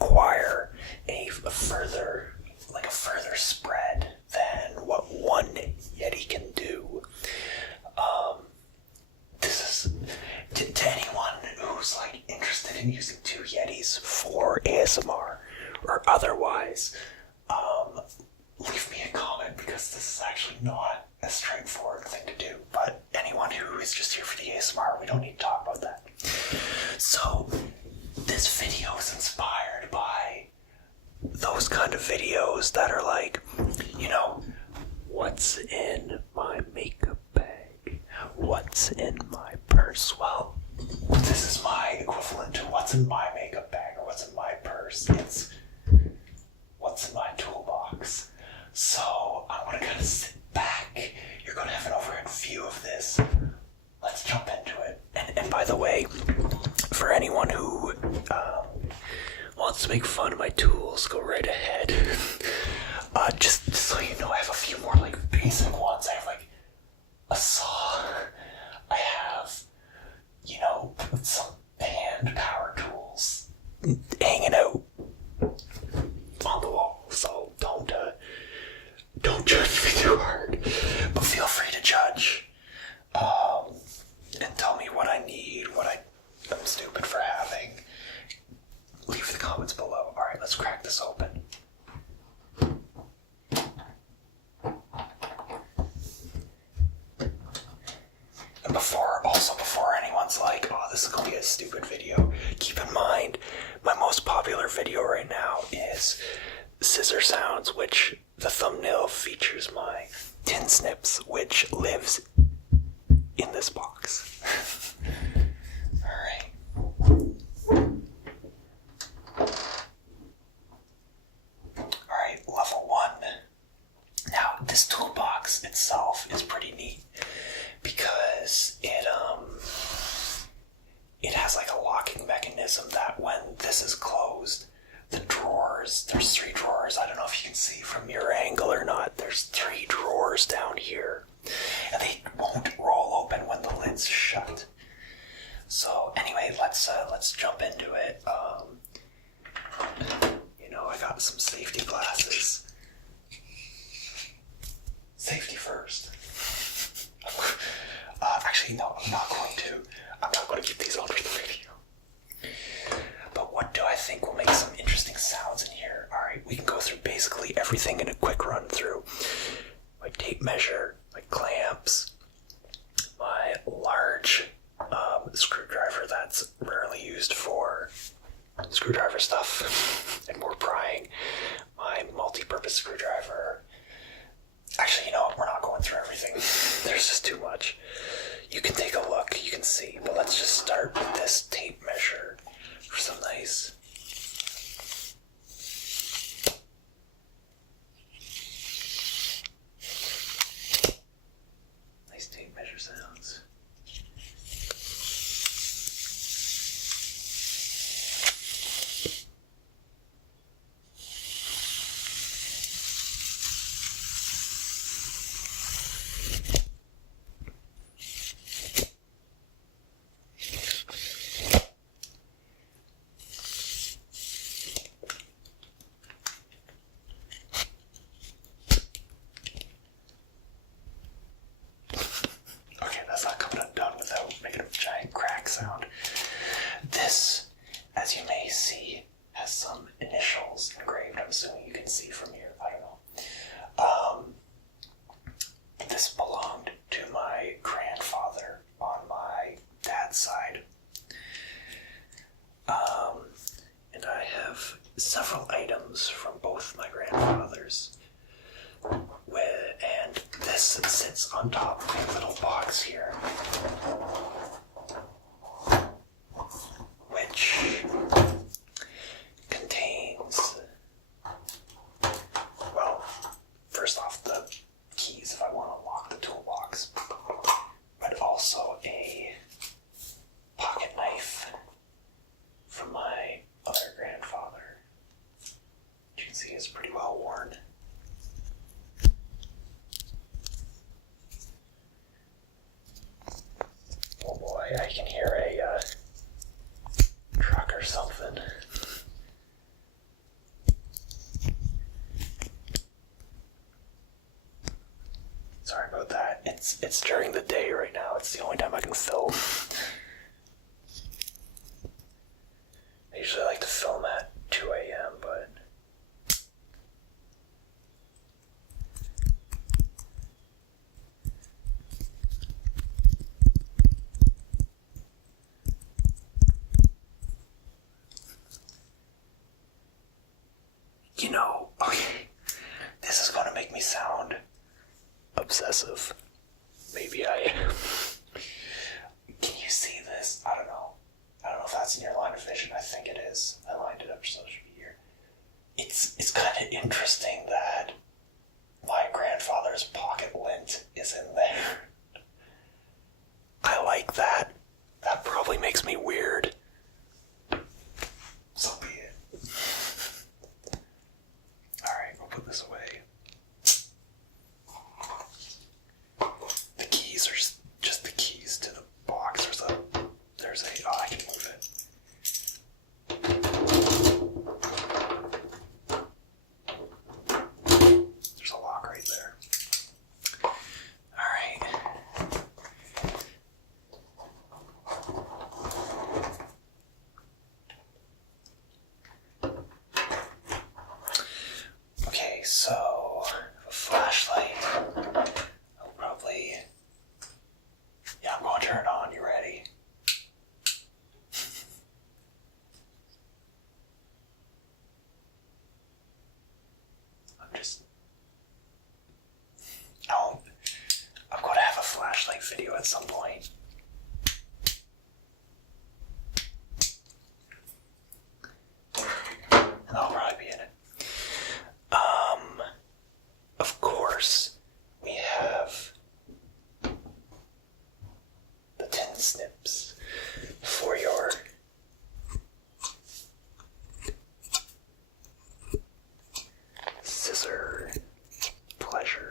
require a further spread than what one Yeti can do. This is to anyone who's like interested in using two Yetis for ASMR or otherwise. Leave me a comment, because this is actually not a straightforward thing to do. But anyone who is just here for the ASMR, we don't need to talk about that. So this video is inspired by those kind of videos that are like, what's in my makeup bag? What's in my purse? Well, this is my equivalent to what's in my makeup bag or what's in my purse. It's what's in my toolbox. So I'm going to kind of sit back. You're going to have an overhead view of this. Let's jump into it. And by the way, for anyone who wants to make fun of my tools, go right ahead. Just so you know, I have a few more like basic ones. I have like a saw. I have, some hand power tools hanging out on the wall. So don't judge me too hard, but feel free to judge, and tell me what I need, what I'm stupid for having. Leave the comments below. Alright, let's crack this open. And before anyone's like, oh, this is going to be a stupid video, keep in mind, my most popular video right now is scissor sounds, which the thumbnail features my tin snips, which lives in this box. Alright, level 1. Now, this toolbox itself is pretty neat because it has like a locking mechanism that when this is closed, the drawers, there's 3 drawers, I don't know if you can see from your angle or not, there's 3 drawers down here, and they won't roll open when the lid's shut. So anyway, let's jump into it. I got some safety glasses. Safety first. Actually, no, I'm not going to keep these on for the video. But what do I think will make some interesting sounds in here? Alright, we can go through basically everything in a quick run through. My tape measure, my clamps, my large screwdriver that's rarely used for screwdriver stuff and more prying, my multi-purpose screwdriver. Actually, you know what, we're not going through everything. There's just too much. You can take a look, you can see, but let's just start with this tape measure for some nice tape measure sounds. Sound. This, as you may see, has some initials engraved. I'm assuming you can see from here. I don't know. This belonged to my grandfather on my dad's side. And I have several items from both my grandfathers. And this sits on top of a little box here, which contains, well, first off, the keys if I want to unlock the toolbox, but also a pocket knife from my other grandfather. You can see it's pretty well worn. It's during the day right now. It's the only time I can film. I usually like to film at 2 a.m., but okay, this is gonna make me sound obsessive. Maybe I am. Can you see this? I don't know if that's in your line of vision. I think it is. I lined it up so it should be here. It's kind of interesting that my grandfather's pocket lint is in there. I like that. That probably makes me weird. So be it. Alright, we'll put this away. The keys are just the keys to the box. I can move it. There's a lock right there. Alright. Okay, so a flashlight. I'll probably... Yeah, I'm going to turn it on. You ready? I'm going to have a flashlight video at some point. And I'll probably be in it. Of course, we have the tin snips for your scissor pleasure.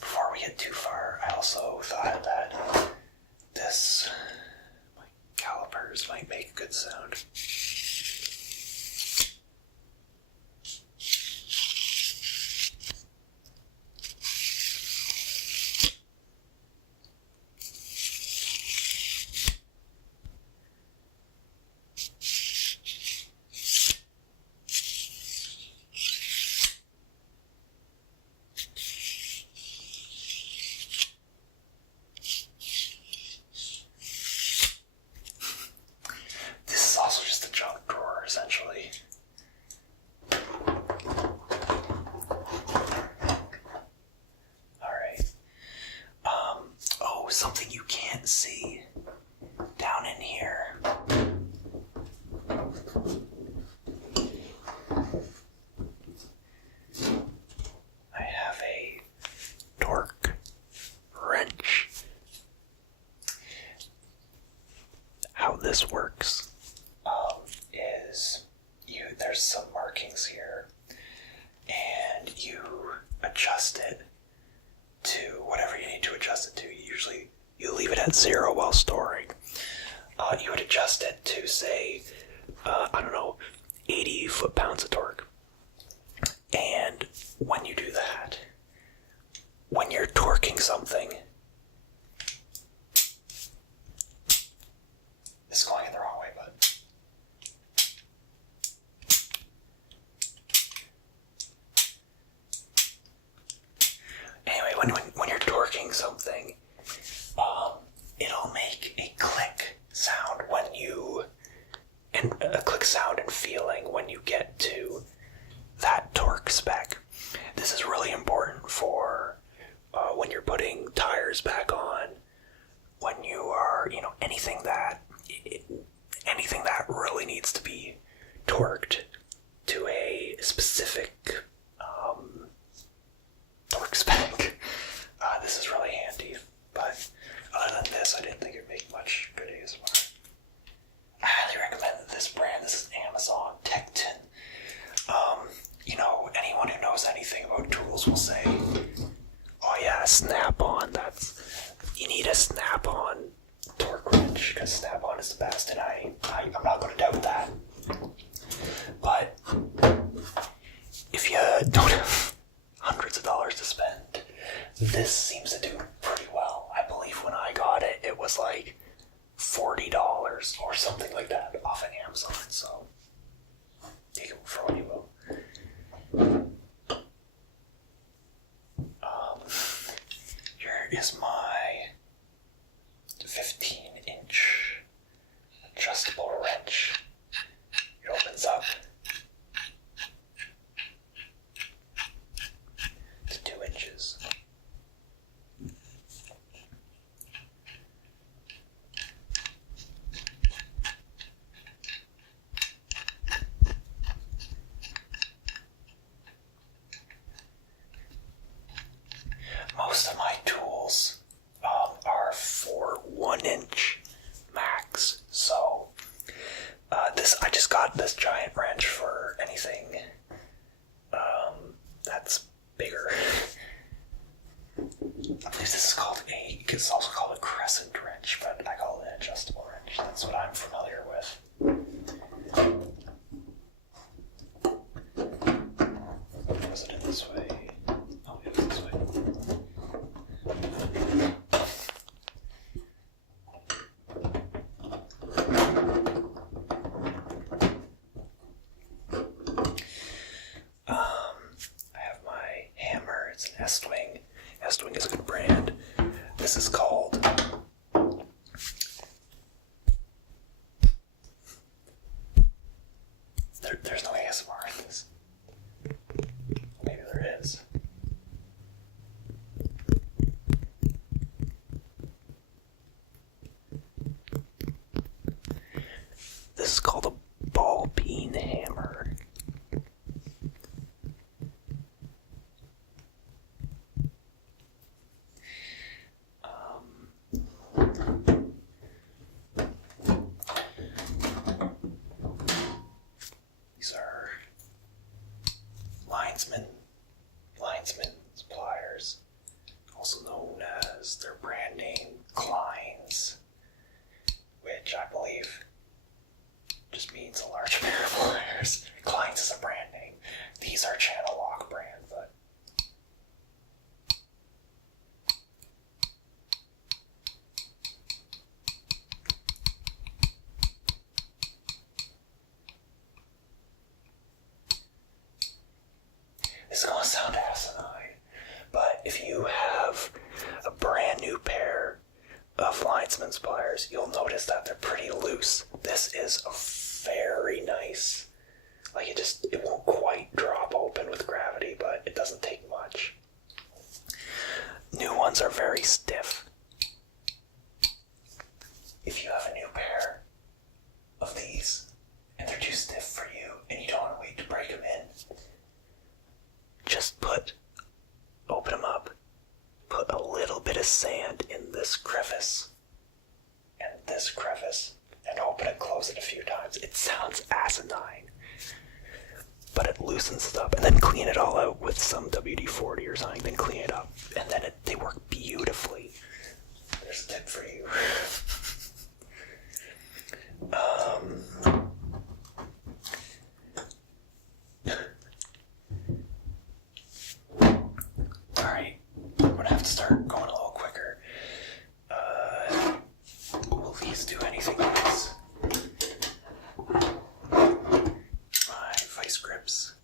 Before we get too far, I also thought that my calipers might make a good sound. Essentially. Alright. Something you can't see down in here. I have a torque wrench. How this works is there's some markings here, and you adjust it to whatever you need to adjust it to. Usually you leave it at 0 while storing. You would adjust it to, say, 80 foot-pounds of torque. And when you do that, when you're torquing something, this is going in the wrong way, but anyway, when you're torquing something, it'll make a click sound a click sound and feeling when you get to that torque spec. This is really important for when you're putting tires back on, when you are, anything that really needs to be torqued to a specific torque spec. This is really handy, but other than this, I didn't think it'd make much good ASMR. I highly recommend this brand. This is Amazon Tecton. Anyone who knows anything best, and I'm not going to doubt that. But if you don't have hundreds of dollars to spend, this seems to do pretty well. I believe when I got it, it was like $40 or something like that off of Amazon. So take it for what you will. Here is my 15-inch adjustable wrench. It opens up to 2 inches. Most of my tools are for 1-inch max, so I just got this giant wrench for anything that's bigger. I believe this is called it's also called a crescent wrench, but I call it an adjustable wrench. That's what I'm familiar with. Was it in this way? Oh, it was this way. I have my hammer. It's an Estwing. Estwing is a good brand. This is called there's no ASMR in this. Maybe there is. This is called a ball peen hammer. These are linesman's pliers, also known as their brand name Kleins, which I believe just means a large pair of pliers. Kleins is a brand name. These are Channel Lock brand, but this is going to sound asinine, but if you have a brand new pair of linesman's pliers, you'll notice that they're pretty loose. This is very nice. Like it won't quite drop open with gravity, but it doesn't take much. New ones are very stiff. If you have a new pair of these and they're too stiff for you and you don't want to wait to break them in, just open them up, put a little bit of sand in this crevice and this crevice, and open and close it a few times. It sounds asinine, but it loosens it up, and then clean it all out with some WD-40 or something, then clean it up, and then they work beautifully. There's a tip for you. Alright, I'm gonna have to start going a little quicker. Will these do anything else? My vice grips.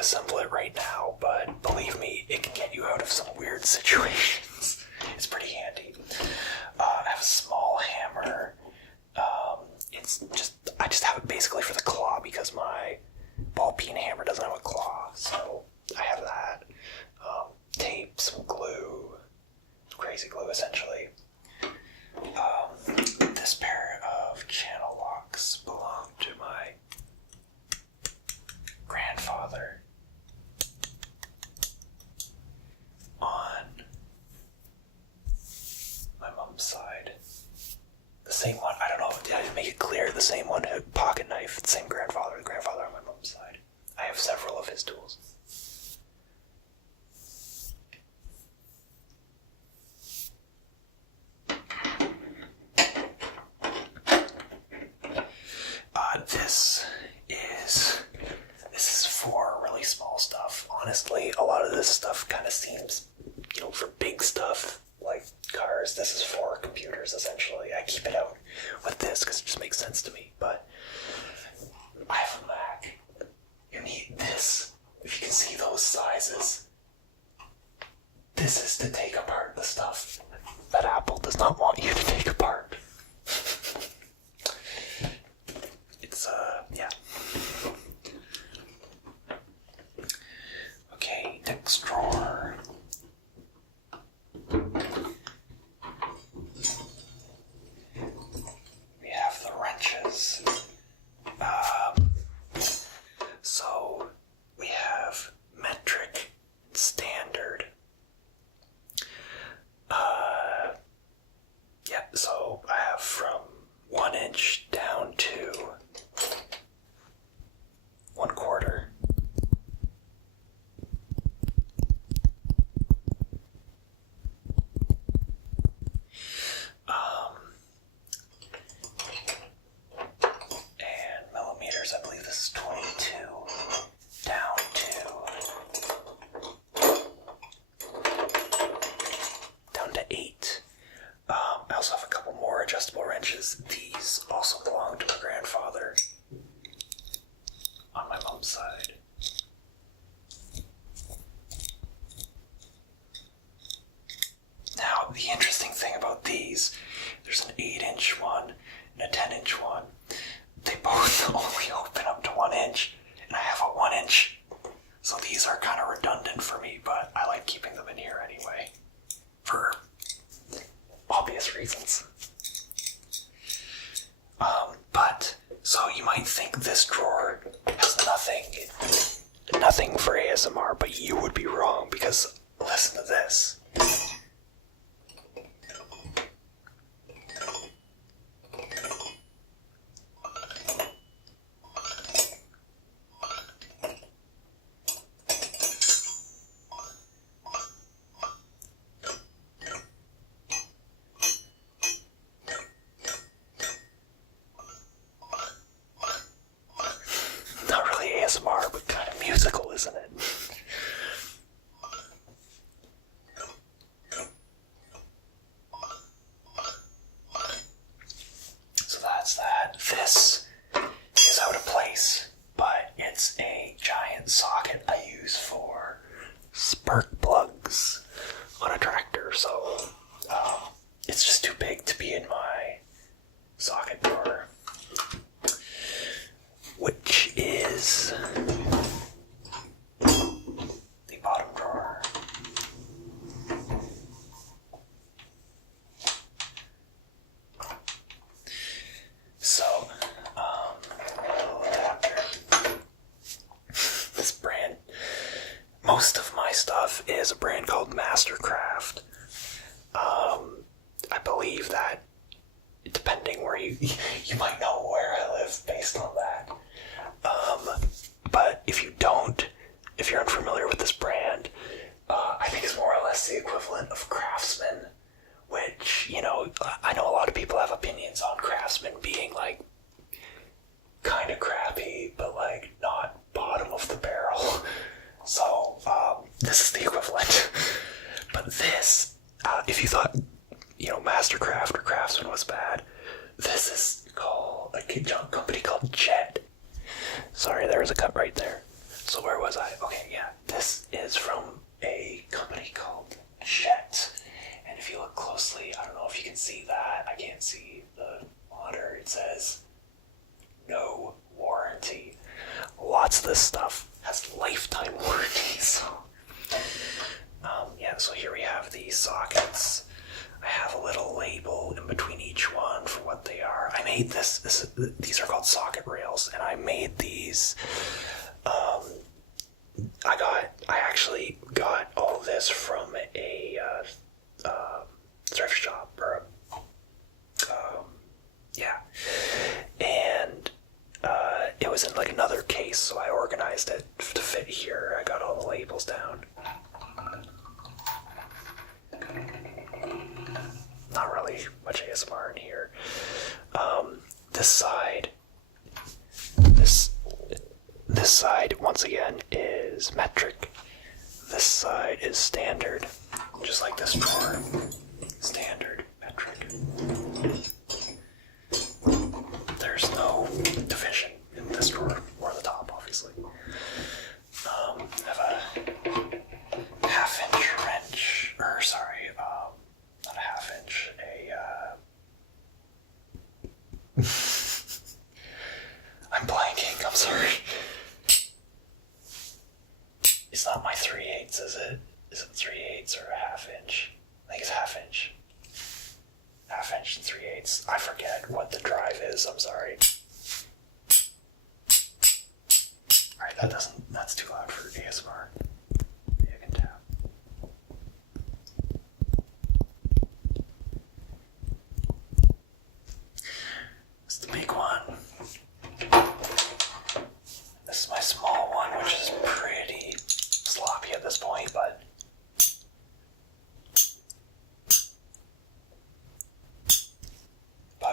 assemble it right now, but believe me, it can get you out of some weird situations. It's pretty handy. I have a small hammer. I just have it basically for the claw because my ball peen hammer doesn't have a claw, so I have that. Tape, some glue, crazy glue essentially. This pair of channel locks belong to my grandfather on my mom's side. The same one, I don't know, did I make it clear? The same one, pocket knife, the same grandfather, the grandfather on my mom's side. I have several of his tools. This is for really small stuff. Honestly, a lot of this stuff kind of seems, for big stuff like cars. This is for computers, essentially. I keep it out with this because it just makes sense to me. But I have a Mac. You need this. If you can see those sizes, this is to take apart the stuff that Apple does not want you to take apart. Yeah. Okay, next drawer. We have the wrenches. So we have metric, standard. So I have from 1 inch down to 1/4. And millimeters, I believe this is 22 down to 8. I also have a couple more adjustable wrenches. These also belong to my grandfather on my mom's side. Now, the interesting thing about these, there's an 8-inch one and a 10-inch one. They both only open up to 1 inch, and I have a 1-inch. So these are kind of redundant for me, but I like keeping them in here anyway, for obvious reasons. So you might think this drawer has nothing for ASMR, but you would be wrong, because listen to this. ASMR, but kind of musical, isn't it? So that's that. This is out of place, but it's a giant socket I use for spark plugs on a tractor, so it's just too big to be in my socket drawer, which is the bottom drawer. So, adapter. This brand, most of my stuff is a brand called Mastercraft. I believe that, depending where you might know where I live based on that. But if you're unfamiliar with this brand, I think it's more or less the equivalent of Craftsman, which, I know a lot of people have opinions on Craftsman being, kind of crappy, but, not bottom of the barrel. So, this is the equivalent. But this, if you thought, Mastercraft or Craftsman was bad, this is called a company called Jet. Sorry, there was a cut right there. So where was I? Okay. is from a company called Jet. And if you look closely, I don't know if you can see that. I can't see the monitor. It says no warranty. Lots of this stuff has lifetime warranties. So, so here we have these sockets. I have a little label in between each one for what they are. I made these are called socket rails, and I made these. I actually got all of this from a thrift shop, or and it was in like another case, so I organized it to fit here. I got all the labels down. Not really much ASMR in here. This side once again is metric. This side is standard, just like this drawer. Standard metric. There's no division in this drawer or the top, obviously. I have a half-inch wrench, not a half-inch, I'm blanking, I'm sorry. It's not my 3/8, is it? Is it 3/8 or a half-inch? I think it's half-inch. Half-inch and 3/8. I forget what the drive is, I'm sorry. Alright, that's too loud for ASMR. Maybe I can tap. It's the big one. This is my small one, which is pretty sloppy at this point, but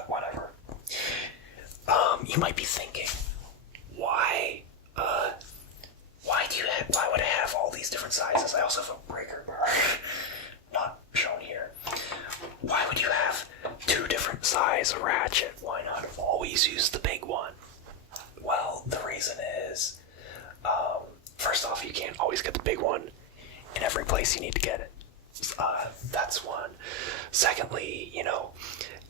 whatever. You might be thinking, why would I have all these different sizes? I also have a breaker bar, not shown here. Why would you have two different size ratchet? Why not always use the big one? Well, the reason is, first off, you can't always get the big one in every place you need to get it. That's one. Secondly,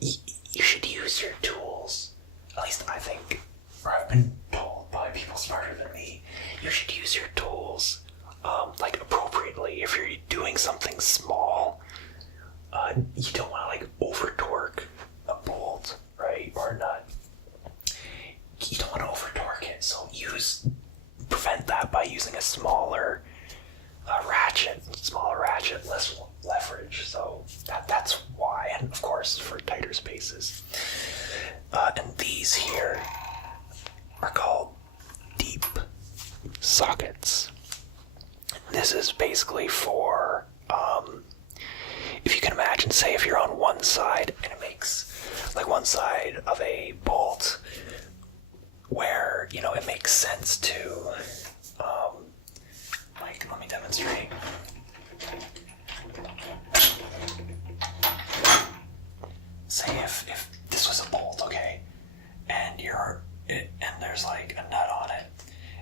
you should use your tools. At least I think, or I've been told by people smarter than me, you should use your tools, appropriately. If you're doing something small, you don't want to over torque a bolt, right, or a nut. You don't want to over torque it, so prevent that by using a smaller ratchet, less leverage. So that's why, and of course for tighter spaces. And these here are called deep sockets. This is basically for, if you can imagine, say if you're on one side and it makes one side of a bolt where, it makes sense to, let me demonstrate. Say if this was a bolt, okay, and there's a nut on it,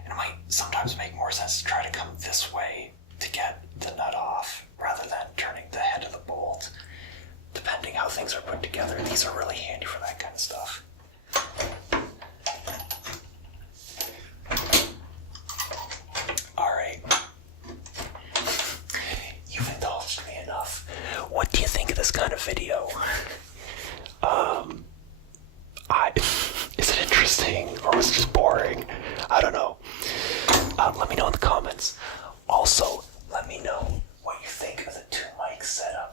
and it might sometimes make more sense to try to come this way to get the nut off rather than turning the head of the bolt, depending how things are put together. These are really handy for that kind of stuff. Alright. You've indulged me enough. What do you think of this kind of video? Is it interesting or was it just boring? I don't know. Let me know in the comments. Also, let me know what you think of the two mic setup.